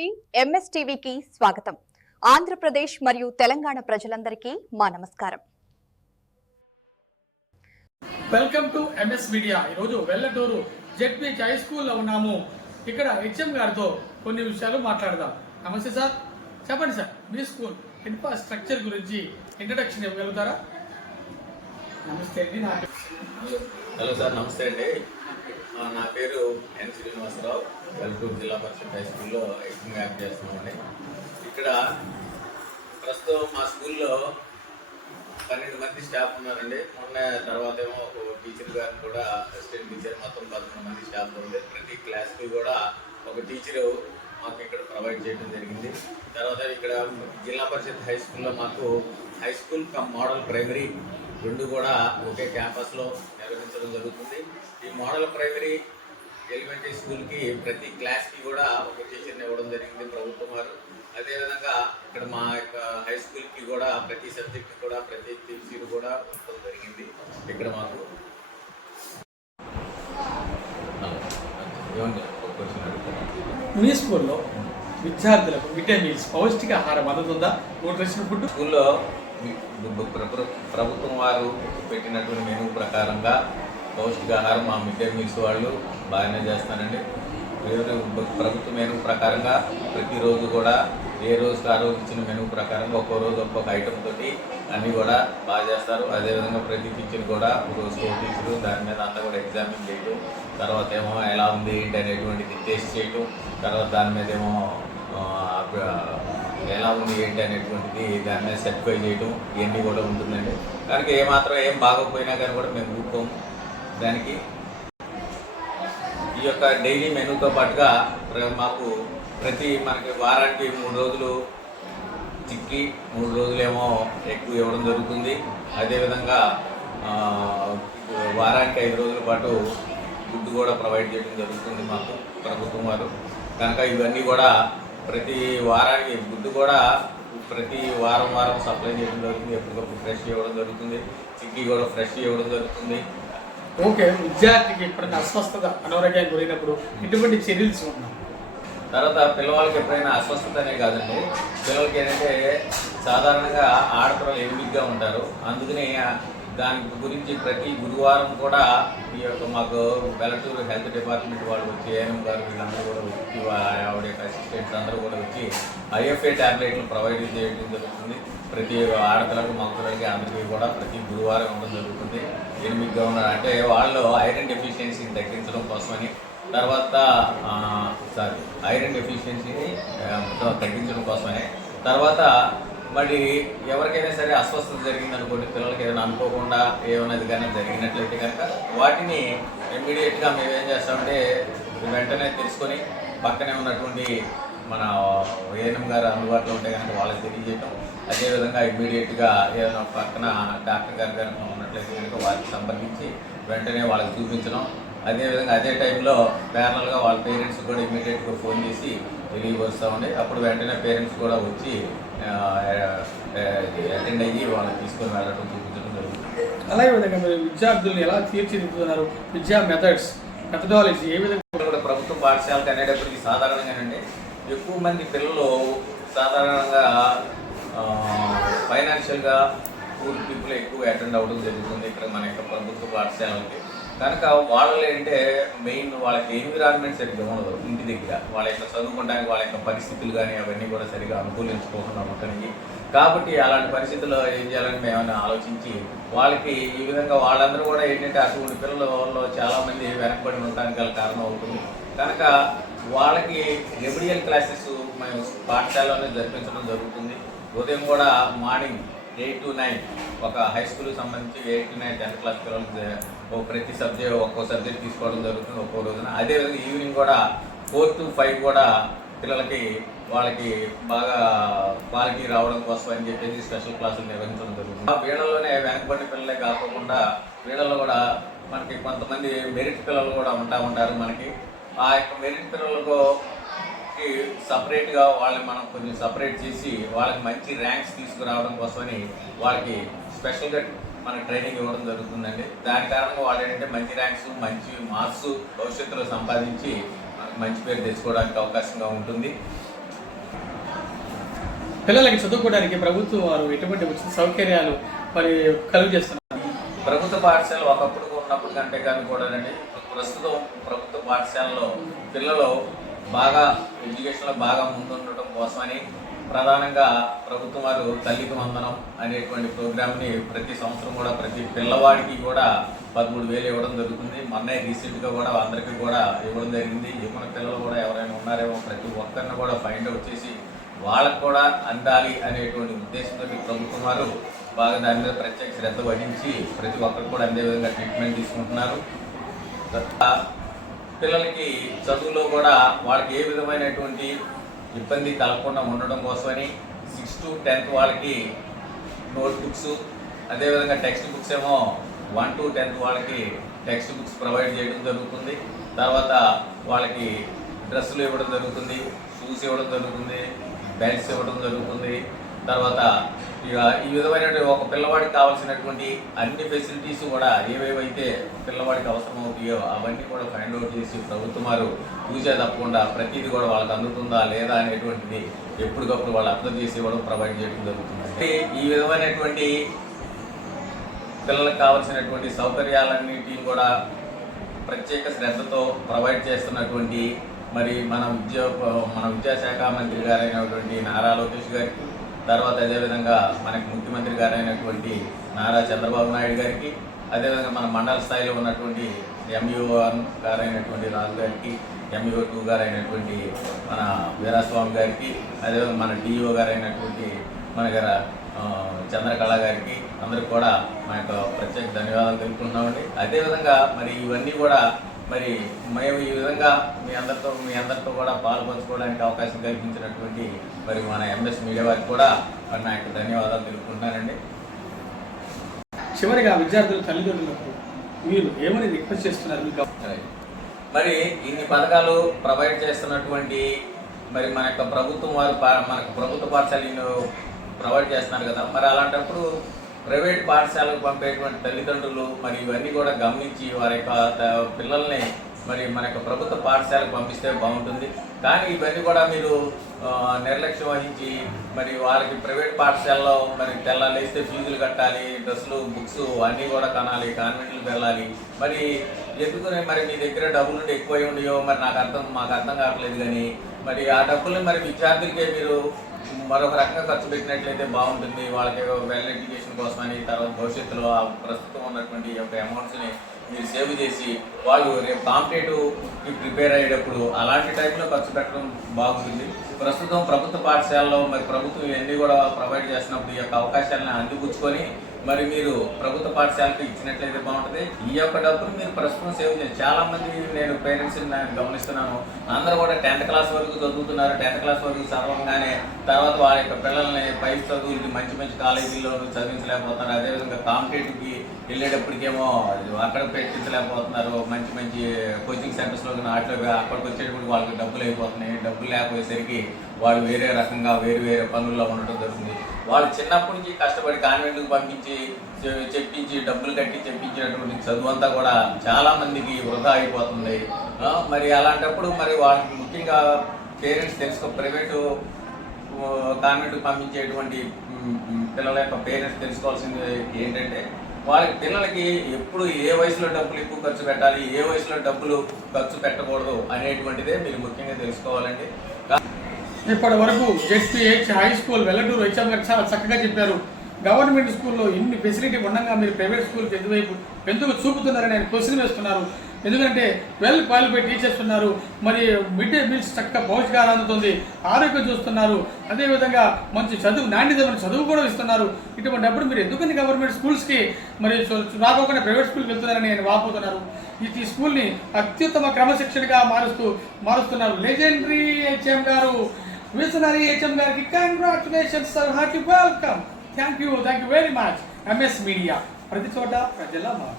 TV MS టీవీకి స్వాగతం. ఆంధ్రప్రదేశ్ మరియు తెలంగాణ ప్రజలందరికీ మా నమస్కారం. Welcome to MS media. ఈరోజు వెల్లటూరు జెడ్పీహెచ్ హై స్కూల్లో ఉన్నాము. ఇక్కడ హెచ్ఎం గారితో కొన్ని విషయాలు మాట్లాడదాం. నమస్తే సార్, చెప్పండి సార్, మీ స్కూల్ ఇన్ఫ్రాస్ట్రక్చర్ గురించి ఇంట్రడక్షన్ ఇవ్వగలుగుతారా? నమస్తే అండి. హలో సార్, నమస్తే అండి. నా పేరు ఎన్ శ్రీనివాసరావు. వెల్లటూరు జిల్లా పరిషత్ హై స్కూల్లో హెచ్ఎం యాక్ట్ చేస్తున్నామండి. ఇక్కడ ప్రస్తుతం మా స్కూల్లో 12 మంది స్టాఫ్ ఉన్నారండి. మొన్న తర్వాత ఏమో ఒక టీచర్ గారిని కూడా అసిస్టెంట్ టీచర్, మొత్తం 11 మంది స్టాఫ్ ఉంది. ప్రతి క్లాస్కి కూడా ఒక టీచరు మాకు ఇక్కడ ప్రొవైడ్ చేయడం జరిగింది. తర్వాత ఇక్కడ జిల్లా పరిషత్ హై స్కూల్లో మాకు high school come model primary రెండు కూడా ఒకే క్యాంపస్లో నిర్వహించడం జరుగుతుంది. ఈ మోడల్ ప్రైమరీ ఎలిమెంటరీ స్కూల్కి ప్రతి క్లాస్కి కూడా ఒక టీచర్ని ఇవ్వడం జరిగింది ప్రభుత్వం వారు. అదేవిధంగా ఇక్కడ మా యొక్క హై స్కూల్కి కూడా ప్రతి సబ్జెక్ట్ కూడా ప్రతి టీచర్ కూడా ఉండడం జరిగింది. ఇక్కడ మాకు మీ స్కూల్లో విద్యార్థులకు మిడ్ డే మీల్స్ పౌష్టికాహారం అందుతుందా? న్యూట్రిషన్ ఫుడ్ స్కూల్లో ప్రభుత్వం వారు పెట్టినటువంటి మెనూ ప్రకారంగా పౌష్టికాహారం మా మిడ్ డే మీల్స్ వాళ్ళు బాగానే చేస్తారండి. ప్రభుత్వ మెనూ ప్రకారంగా ప్రతిరోజు కూడా ఏ రోజుకి ఆ రోజు ఇచ్చిన మెనూ ప్రకారంగా ఒక్కో రోజు ఒక్కొక్క ఐటమ్ తోటి అన్నీ కూడా బాగా చేస్తారు. అదేవిధంగా ప్రతి టీచర్ కూడా రోజు టీచరు దాని మీద అంతా కూడా ఎగ్జామిన్ చేయటం, తర్వాత ఏమో ఎలా ఉంది ఏంటి అనేటువంటిది టెస్ట్ చేయటం, తర్వాత దాని మీద ఏమో ఎలా ఉంది ఏంటి అనేటువంటిది దాని మీద సర్టిఫై చేయటం, ఇవన్నీ కూడా ఉంటుందండి. కనుక ఏమాత్రం ఏం బాగోకపోయినా కానీ కూడా మేము ఊరుకోము. దానికి ఈ యొక్క డైలీ మెనూతో పాటుగా మాకు మనకి వారానికి 3 రోజులు చిక్కి 3 రోజులేమో ఎక్కువ ఇవ్వడం జరుగుతుంది. అదేవిధంగా వారానికి 5 రోజుల పాటు ఫుడ్ కూడా ప్రొవైడ్ చేయడం జరుగుతుంది మాకు ప్రభుత్వం వారు. కనుక ఇవన్నీ కూడా ప్రతి వారానికి ఫుడ్ కూడా ప్రతి వారం సప్లై చేయడం జరుగుతుంది. ఎప్పటికప్పుడు ఫ్రెష్ ఇవ్వడం జరుగుతుంది. చిక్కీ కూడా ఫ్రెష్ ఇవ్వడం జరుగుతుంది. ఓకే. విద్యార్థికి ఎప్పుడైనా అస్వస్థత అనారోగ్యానికి గురైనప్పుడు ఎటువంటి చర్యలు ఉన్నాం? తర్వాత పిల్లవాళ్ళకి ఎప్పుడైనా అస్వస్థత అనే కాదండి, పిల్లలకి ఏంటంటే సాధారణంగా ఆడపిల్లలు ఎనిమిదిగా ఉంటారు. అందుకని దాని గురించి ప్రతి గురువారం కూడా ఈ యొక్క మాకు వెల్లటూరు హెల్త్ డిపార్ట్మెంట్ వాళ్ళు వచ్చి ఏఎన్ఎం గారు వీళ్ళందరూ కూడా వచ్చి ఆవిడ యొక్క అసిస్టెంట్స్ అందరూ కూడా వచ్చి ఐఎఫ్ఏ ట్యాబ్లెట్లు ప్రొవైడ్ చేయడం జరుగుతుంది. ప్రతి ఆడపిల్లలకు మగపిల్లలకి అందరికీ కూడా ప్రతి గురువారం ఇవ్వడం జరుగుతుంది. 8గా ఉన్నారు అంటే వాళ్ళు ఐరన్ డెఫిషియన్సీని తగ్గించడం కోసమని, తర్వాత ఐరన్ డెఫిషియన్సీని తగ్గించడం కోసమనే. తర్వాత మరి ఎవరికైనా సరే అస్వస్థత జరిగిందనుకోండి, పిల్లలకి ఏదైనా అనుకోకుండా ఏమన్నది కానీ జరిగినట్లయితే కనుక వాటిని ఇమ్మీడియట్గా మేము ఏం చేస్తామంటే వెంటనే తెలుసుకొని పక్కనే ఉన్నటువంటి మన ఏఎన్ఎం గారు అందుబాటులో ఉంటే కనుక వాళ్ళకి తెలియజేయటం. అదేవిధంగా ఇమ్మీడియట్గా ఏదైనా పక్కన డాక్టర్ గారు కనుక ఉన్నట్లయితే కనుక వారికి సంప్రదించి వెంటనే వాళ్ళకి చూపించడం. అదేవిధంగా అదే టైంలో ప్యారల్గా వాళ్ళ పేరెంట్స్ కూడా ఇమ్మీడియట్గా ఫోన్ చేసి తెలియపరుస్తామండి. అప్పుడు వెంటనే పేరెంట్స్ కూడా వచ్చి అటెండ్ అయ్యి వాళ్ళని తీసుకొని వెళ్ళడం చూపించడం జరుగుతుంది. అలాగే విధంగా మీరు విద్యార్థులను ఎలా తీర్చిదిద్దుతున్నారు? విద్యా మెథడాలజీ ఏ విధంగా? కూడా ప్రభుత్వ పాఠశాలకు అనేటప్పటికీ సాధారణంగానండి ఎక్కువ మంది పిల్లలు సాధారణంగా ఫైనాన్షియల్గా పూర్ పీపుల్ ఎక్కువ అటెండ్ అవ్వడం జరుగుతుంది ఇక్కడ మన యొక్క ప్రభుత్వ పాఠశాలకి. కనుక వాళ్ళు ఏంటంటే మెయిన్ వాళ్ళకి ఎన్విరాన్మెంట్ సరిగ్గా ఉండదు. ఇంటి దగ్గర వాళ్ళ యొక్క చదువుకోవడానికి వాళ్ళ యొక్క పరిస్థితులు కానీ అవన్నీ కూడా సరిగ్గా అనుకూలించుకోకుండా ఉంటాయి. కాబట్టి అలాంటి పరిస్థితుల్లో ఏం చేయాలని మేమైనా ఆలోచించి వాళ్ళకి ఈ విధంగా వాళ్ళందరూ కూడా ఏంటంటే అటువంటి పిల్లలలో చాలామంది వెనకబడి ఉండడానికి గల కారణం అవుతుంది. కనుక వాళ్ళకి రెమెడియల్ క్లాసెస్ మేము పాఠశాలలోనే జరిపించడం జరుగుతుంది. ఉదయం కూడా మార్నింగ్ 8 to 9 ఒక హై స్కూల్కి సంబంధించి 8 to 9 10th క్లాస్ పిల్లలకి ప్రతి సబ్జెక్ట్ ఒక్కో సబ్జెక్ట్ తీసుకోవడం జరుగుతుంది ఒక్కో రోజున. అదేవిధంగా ఈవినింగ్ కూడా 4 to 5 కూడా పిల్లలకి వాళ్ళకి బాగా క్వాలిటీ రావడం కోసం అని చెప్పేసి స్పెషల్ క్లాసులు నిర్వహించడం జరుగుతుంది. వీళ్ళలోనే వెనకబడిన పిల్లలే కాకుండా వీళ్ళలో కూడా మనకి కొంతమంది మెరిట్ పిల్లలు కూడా ఉంటారు. మనకి ఆ యొక్క మెరిట్ పిల్లలకు సపరేట్గా వాళ్ళని మనం కొంచెం సపరేట్ చేసి వాళ్ళకి మంచి ర్యాంక్స్ తీసుకురావడం కోసమని వాళ్ళకి స్పెషల్గా మనకి ట్రైనింగ్ ఇవ్వడం జరుగుతుందండి. దాని కారణంగా వాళ్ళు ఏంటంటే మంచి ర్యాంక్స్ మంచి మార్క్స్ భవిష్యత్తులో సంపాదించి మనకు మంచి పేరు తెచ్చుకోవడానికి అవకాశంగా ఉంటుంది. పిల్లలకి చదువుకోవడానికి ప్రభుత్వం వారు ఎటువంటి ఉచిత సౌకర్యాలు మరి కలుగు చేస్తున్నారు? ప్రభుత్వ పాఠశాలలు ఒకప్పుడు ఉన్నప్పుడు కంటే కానీ కూడానండి ప్రస్తుతం ప్రభుత్వ పాఠశాలలో పిల్లలు బాగా ఎడ్యుకేషన్లో బాగా ముందుండటం కోసమని ప్రధానంగా ప్రభుత్వం వారు తల్లికి వందనం అనేటువంటి ప్రోగ్రామ్ని ప్రతి సంవత్సరం కూడా ప్రతి పిల్లవాడికి కూడా 13,000 ఇవ్వడం జరుగుతుంది. మొన్నే రీసెంట్గా కూడా అందరికీ కూడా ఇవ్వడం జరిగింది. యువన పిల్లలు కూడా ఎవరైనా ఉన్నారేమో ప్రతి ఒక్కరిని కూడా ఫైండ్ అవుట్ చేసి వాళ్ళకు కూడా అందాలి అనేటువంటి ఉద్దేశంతో ప్రభుత్వం వారు బాగా దాని మీద ప్రత్యేక శ్రద్ధ వహించి ప్రతి ఒక్కరికి కూడా అందే విధంగా ట్రీట్మెంట్ తీసుకుంటున్నారు. పిల్లలకి చదువులో కూడా వాళ్ళకి ఏ విధమైనటువంటి ఇబ్బంది కలగకుండా ఉండడం కోసమని 6th to 10th వాళ్ళకి నోట్బుక్స్, అదేవిధంగా టెక్స్ట్ బుక్స్ ఏమో 1 to 10th వాళ్ళకి టెక్స్ట్ బుక్స్ ప్రొవైడ్ చేయడం జరుగుతుంది. తర్వాత వాళ్ళకి డ్రెస్సులు ఇవ్వడం జరుగుతుంది, షూస్ ఇవ్వడం జరుగుతుంది, బెల్ట్స్ ఇవ్వడం జరుగుతుంది. తర్వాత ఇక ఈ విధమైనటువంటి ఒక పిల్లవాడికి కావాల్సినటువంటి అన్ని ఫెసిలిటీస్ కూడా ఏవేవైతే పిల్లవాడికి అవసరం అవుతాయో అవన్నీ కూడా ఫైండ్ అవుట్ చేసి ప్రభుత్వం వారు చూసే తప్పకుండా ప్రతిదీ కూడా వాళ్ళకి అందుతుందా లేదా అనేటువంటిది ఎప్పటికప్పుడు వాళ్ళు అర్థం చేసి ఇవ్వడం ప్రొవైడ్ చేయడం జరుగుతుంది. ఈ విధమైనటువంటి పిల్లలకు కావాల్సినటువంటి సౌకర్యాలన్నింటినీ కూడా ప్రత్యేక శ్రద్ధతో ప్రొవైడ్ చేస్తున్నటువంటి మరి మన విద్యాశాఖ మంత్రి గారైనటువంటి నారా లోకేష్ గారికి, తర్వాత అదేవిధంగా మనకి ముఖ్యమంత్రి గారైనటువంటి నారా చంద్రబాబు నాయుడు గారికి, అదేవిధంగా మన మండల స్థాయిలో ఉన్నటువంటి MUO1 గారైనటువంటి రాజు గారికి, MUO2 గారైనటువంటి మన వీరాస్వామి గారికి, అదేవిధంగా మన DO గారైనటువంటి మన చంద్రకళ గారికి అందరికి కూడా మా యొక్క ప్రత్యేక ధన్యవాదాలు తెలుపుకుంటున్నామండి. అదేవిధంగా మరి ఇవన్నీ కూడా మరి మేము ఈ విధంగా మీ అందరితో కూడా పాల్పంచుకోవడానికి అవకాశం కల్పించినటువంటి మరి మన MS మీడియా వారికి కూడా మరి నా యొక్క ధన్యవాదాలు తెలుపుకుంటున్నానండి. చివరిగా విద్యార్థుల తల్లిదండ్రులకు మీరు ఏమని రిక్వెస్ట్ చేస్తున్నారు? మీకు మరి ఇన్ని పథకాలు ప్రొవైడ్ చేస్తున్నటువంటి మరి మన యొక్క ప్రభుత్వం వారు మనకు ప్రభుత్వ పాఠశాలను ప్రొవైడ్ చేస్తున్నారు కదా, మరి అలాంటప్పుడు ప్రైవేట్ పాఠశాలకు పంపేటువంటి తల్లిదండ్రులు మరి ఇవన్నీ కూడా గమనించి వారి యొక్క పిల్లల్ని మరి మన యొక్క ప్రభుత్వ పాఠశాలకు పంపిస్తే బాగుంటుంది. కానీ ఇవన్నీ కూడా మీరు నిర్లక్ష్యం వహించి మరి వారికి ప్రైవేట్ పాఠశాలలో మరి తెల్లాలేస్తే ఫీజులు కట్టాలి, డ్రెస్సులు, బుక్స్ అన్నీ కూడా కొనాలి, కాన్వెంట్లకు వెళ్ళాలి. మరి ఎందుకని మరి మీ దగ్గర డబ్బులు ఎక్కువ ఉండయో మరి మాకు అర్థం కావట్లేదు. కానీ మరి ఆ డబ్బుల్ని మరి విద్యార్థులకే మీరు మరొక రకంగా ఖర్చు పెట్టినట్లయితే బాగుంటుంది. వాళ్ళకి వెల్ ఎడ్యుకేషన్ కోసమని, తర్వాత భవిష్యత్తులో ప్రస్తుతం ఉన్నటువంటి యొక్క అమౌంట్స్ని మీరు సేవ్ చేసి వాళ్ళు రేపు కాంపిటేటివ్కి ప్రిపేర్ అయ్యేటప్పుడు అలాంటి టైంలో ఖర్చు పెట్టడం బాగుంటుంది. ప్రస్తుతం ప్రభుత్వ పాఠశాలలో మరి ప్రభుత్వం ఇవన్నీ కూడా ప్రొవైడ్ చేసినప్పుడు ఈ యొక్క అవకాశాలను అందిపుచ్చుకొని మరి మీరు ప్రభుత్వ పాఠశాలకు ఇచ్చినట్లయితే బాగుంటుంది. ఈ యొక్క డబ్బులు మీరు ప్రస్తుతం సేవ్ చేయండి. చాలామంది నేను పేరెంట్స్ని గమనిస్తున్నాను, అందరూ కూడా 10th క్లాస్ వరకు చదువుతున్నారు. 10th క్లాస్ వరకు చదవగానే తర్వాత వాళ్ళ యొక్క పిల్లల్ని పై చదువులకి మంచి కాలేజీల్లో చదివించలేకపోతున్నారు. అదేవిధంగా కాంపిటేటివ్కి వెళ్ళేటప్పటికేమో అక్కడ పెట్టించలేకపోతున్నారు. మంచి కోచింగ్ సెంటర్స్లో అక్కడికి వచ్చేటప్పుడు వాళ్ళకి డబ్బులు అయిపోతున్నాయి. డబ్బులు లేకపోయేసరికి వాళ్ళు వేరే రకంగా వేరే పనుల్లో ఉండటం జరుగుతుంది. వాళ్ళు చిన్నప్పటి నుంచి కష్టపడి కాన్వెంట్కి పంపించి చెప్పించి డబ్బులు కట్టి చెప్పించినటువంటి చదువు అంతా కూడా చాలామందికి వృధా అయిపోతుంది. మరి అలాంటప్పుడు మరి వాళ్ళకి ముఖ్యంగా పేరెంట్స్ ప్రైవేటు కాన్వెంట్కి పంపించేటువంటి పిల్లల యొక్క పేరెంట్స్ తెలుసుకోవాల్సింది ఏంటంటే వాళ్ళకి పిల్లలకి ఎప్పుడు ఏ వయసులో డబ్బులు ఎక్కువ ఖర్చు పెట్టాలి, ఏ వయసులో డబ్బులు ఖర్చు పెట్టకూడదు అనేటువంటిదే మీరు ముఖ్యంగా తెలుసుకోవాలండి. ఇప్పటి వరకు JPH high school Vellaturu HM గారు చాలా చక్కగా చెప్పారు. గవర్నమెంట్ స్కూల్లో ఇన్ని ఫెసిలిటీ ఉండగా మీరు ప్రైవేట్ స్కూల్కి ఎందుకు చూపుతున్నారని ఆయన క్వశ్చన్ వేస్తున్నారు. ఎందుకంటే వెల్ క్వాలిఫైడ్ టీచర్స్ ఉన్నారు, మరి మిడ్ డే మీల్స్ చక్కగా పౌష్టికాహారం అందుతుంది, ఆరోగ్యం చూస్తున్నారు, అదేవిధంగా మంచి నాణ్యతమైన చదువు కూడా ఇస్తున్నారు. ఇటువంటి అప్పుడు మీరు ఎందుకని గవర్నమెంట్ స్కూల్స్కి మరి రాకోకుండా ప్రైవేట్ స్కూల్కి వెళ్తున్నారని ఆయన వాపోతున్నారు. ఈ స్కూల్ని అత్యుత్తమ క్రమశిక్షణగా మారుస్తున్నారు. లెజెండరీ HM గారు, విజనరీ HM గారికి congratulations sir, hearty welcome. Thank you very much. MS media, ప్రతి చోట ప్రజల మాట.